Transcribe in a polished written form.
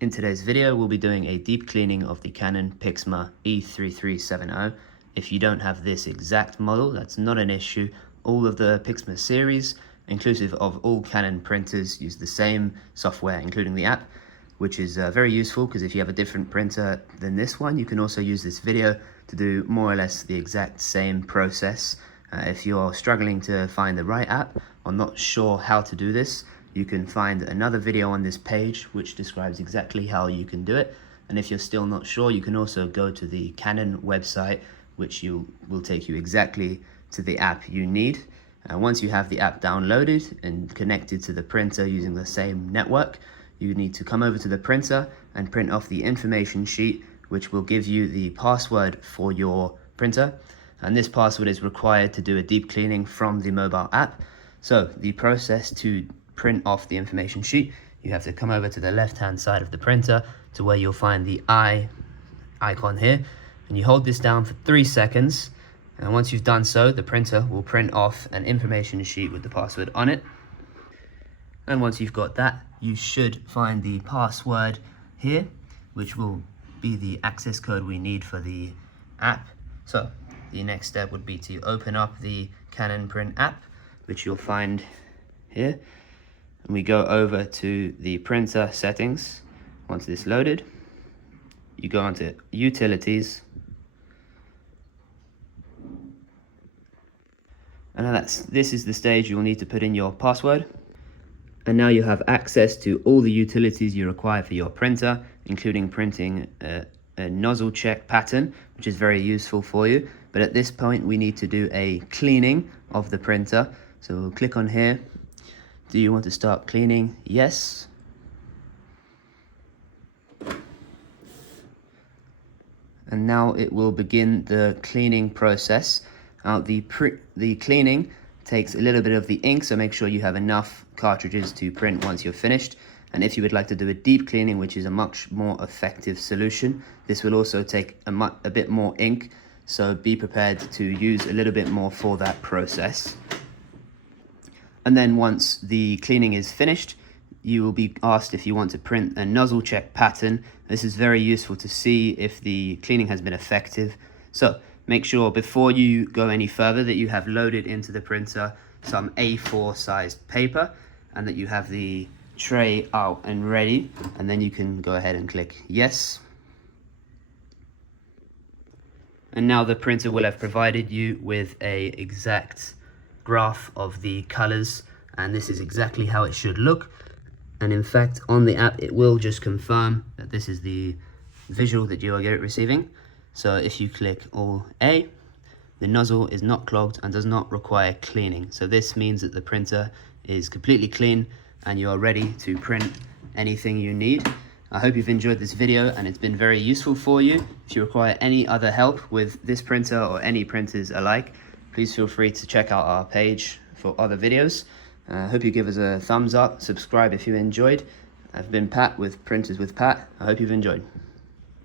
In today's video, we'll be doing a deep cleaning of the Canon Pixma E470. If you don't have this exact model, that's not an issue. All of the Pixma series, inclusive of all Canon printers, use the same software, including the app, which is very useful because if you have a different printer than this one, you can also use this video to do more or less the exact same process. If you're struggling to find the right app or not sure how to do this, you can find another video on this page which describes exactly how you can do it. And if you're still not sure, you can also go to the Canon website, which will take you exactly to the app you need. Once you have the app downloaded and connected to the printer using the same network, you need to come over to the printer and print off the information sheet, which will give you the password for your printer. And this password is required to do a deep cleaning from the mobile app. So the process to print off the information sheet, you have to come over to the left hand side of the printer to where you'll find the eye icon here, and you hold this down for 3 seconds, and once you've done so, the printer will print off an information sheet with the password on it. And once you've got that, you should find the password here, which will be the access code we need for the app. So the next step would be to open up the Canon Print app, which you'll find here. And we go over to the printer settings. Once this loaded, you go onto utilities, and now this is the stage you'll need to put in your password. And now you have access to all the utilities you require for your printer, including printing a nozzle check pattern, which is very useful for you. But at this point we need to do a cleaning of the printer, so we'll click on here. Do you want to start cleaning? Yes. And now it will begin the cleaning process. The cleaning takes a little bit of the ink, so make sure you have enough cartridges to print once you're finished. And if you would like to do a deep cleaning, which is a much more effective solution, this will also take a bit more ink, so be prepared to use a little bit more for that process. And then once the cleaning is finished, you will be asked if you want to print a nozzle check pattern. This is very useful to see if the cleaning has been effective. So make sure before you go any further that you have loaded into the printer some A4 sized paper and that you have the tray out and ready, and then you can go ahead and click yes. And now the printer will have provided you with a exact graph of the colors, and this is exactly how it should look. And in fact, on the app it will just confirm that this is the visual that you are receiving. So if you click all A, the nozzle is not clogged and does not require cleaning. So this means that the printer is completely clean and you are ready to print anything you need. I hope you've enjoyed this video and it's been very useful for you. If you require any other help with this printer or any printers alike, please feel free to check out our page for other videos. I hope you give us a thumbs up, subscribe if you enjoyed. I've been Pat with Printers with Pat. I hope you've enjoyed.